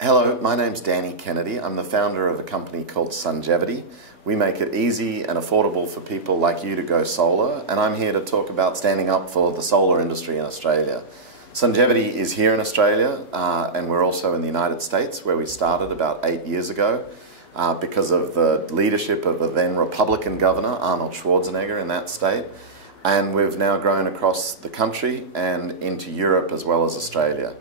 Hello, my name's Danny Kennedy. I'm the founder of a company called Sungevity. We make it easy and affordable for people like you to go solar, and I'm here to talk about standing up for the solar industry in Australia. Sungevity is here in Australia, and we're also in the United States, where we started about 8 years ago because of the leadership of the then Republican governor, Arnold Schwarzenegger, in that state. And we've now grown across the country and into Europe as well as Australia.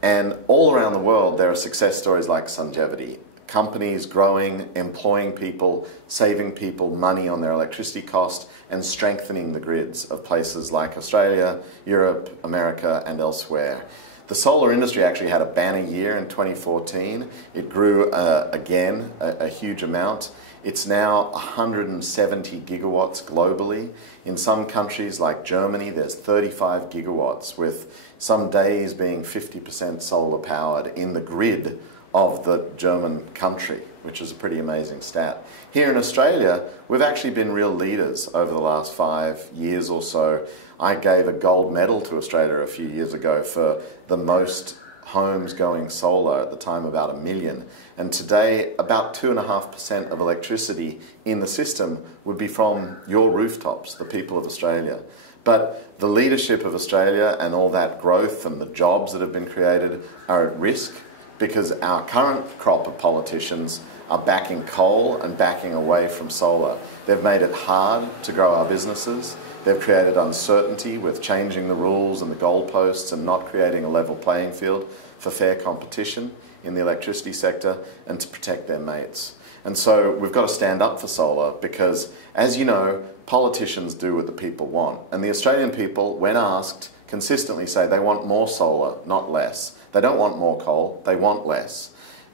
And all around the world, there are success stories like Sungevity. Companies growing, employing people, saving people money on their electricity cost, and strengthening the grids of places like Australia, Europe, America, and elsewhere. The solar industry actually had a banner year in 2014. It grew again a huge amount. It's now 170 gigawatts globally. In some countries like Germany, there's 35 gigawatts, with some days being 50% solar powered in the grid of the German country, which is a pretty amazing stat. Here in Australia, we've actually been real leaders over the last 5 years or so. I gave a gold medal to Australia a few years ago for the most homes going solar, at the time about 1 million. And today, about 2.5% of electricity in the system would be from your rooftops, the people of Australia. But the leadership of Australia and all that growth and the jobs that have been created are at risk because our current crop of politicians are backing coal and backing away from solar. They've made it hard to grow our businesses. They've created uncertainty with changing the rules and the goalposts and not creating a level playing field for fair competition in the electricity sector and to protect their mates. And so we've got to stand up for solar because, as you know, politicians do what the people want. And the Australian people, when asked, consistently say they want more solar, not less. They don't want more coal, they want less.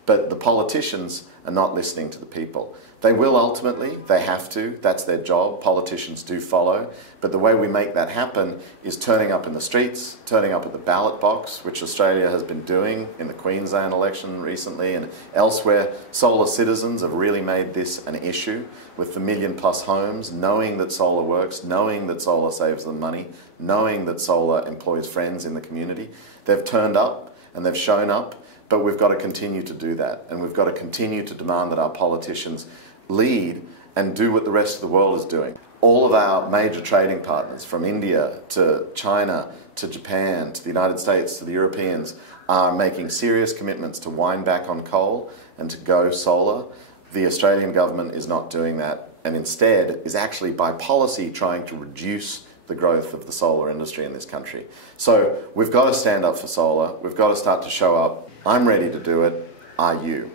But the politicians are not listening to the people. They will ultimately, they have to, that's their job, politicians do follow, but the way we make that happen is turning up in the streets, turning up at the ballot box, which Australia has been doing in the Queensland election recently and elsewhere. Solar Citizens have really made this an issue with the 1 million+ homes, knowing that solar works, knowing that solar saves them money, knowing that solar employs friends in the community. They've turned up and they've shown up, but we've got to continue to do that, and we've got to continue to demand that our politicians lead and do what the rest of the world is doing. All of our major trading partners, from India to China to Japan to the United States to the Europeans, are making serious commitments to wind back on coal and to go solar. The Australian government is not doing that, and instead is actually by policy trying to reduce the growth of the solar industry in this country. So we've got to stand up for solar. We've got to start to show up. I'm ready to do it. Are you?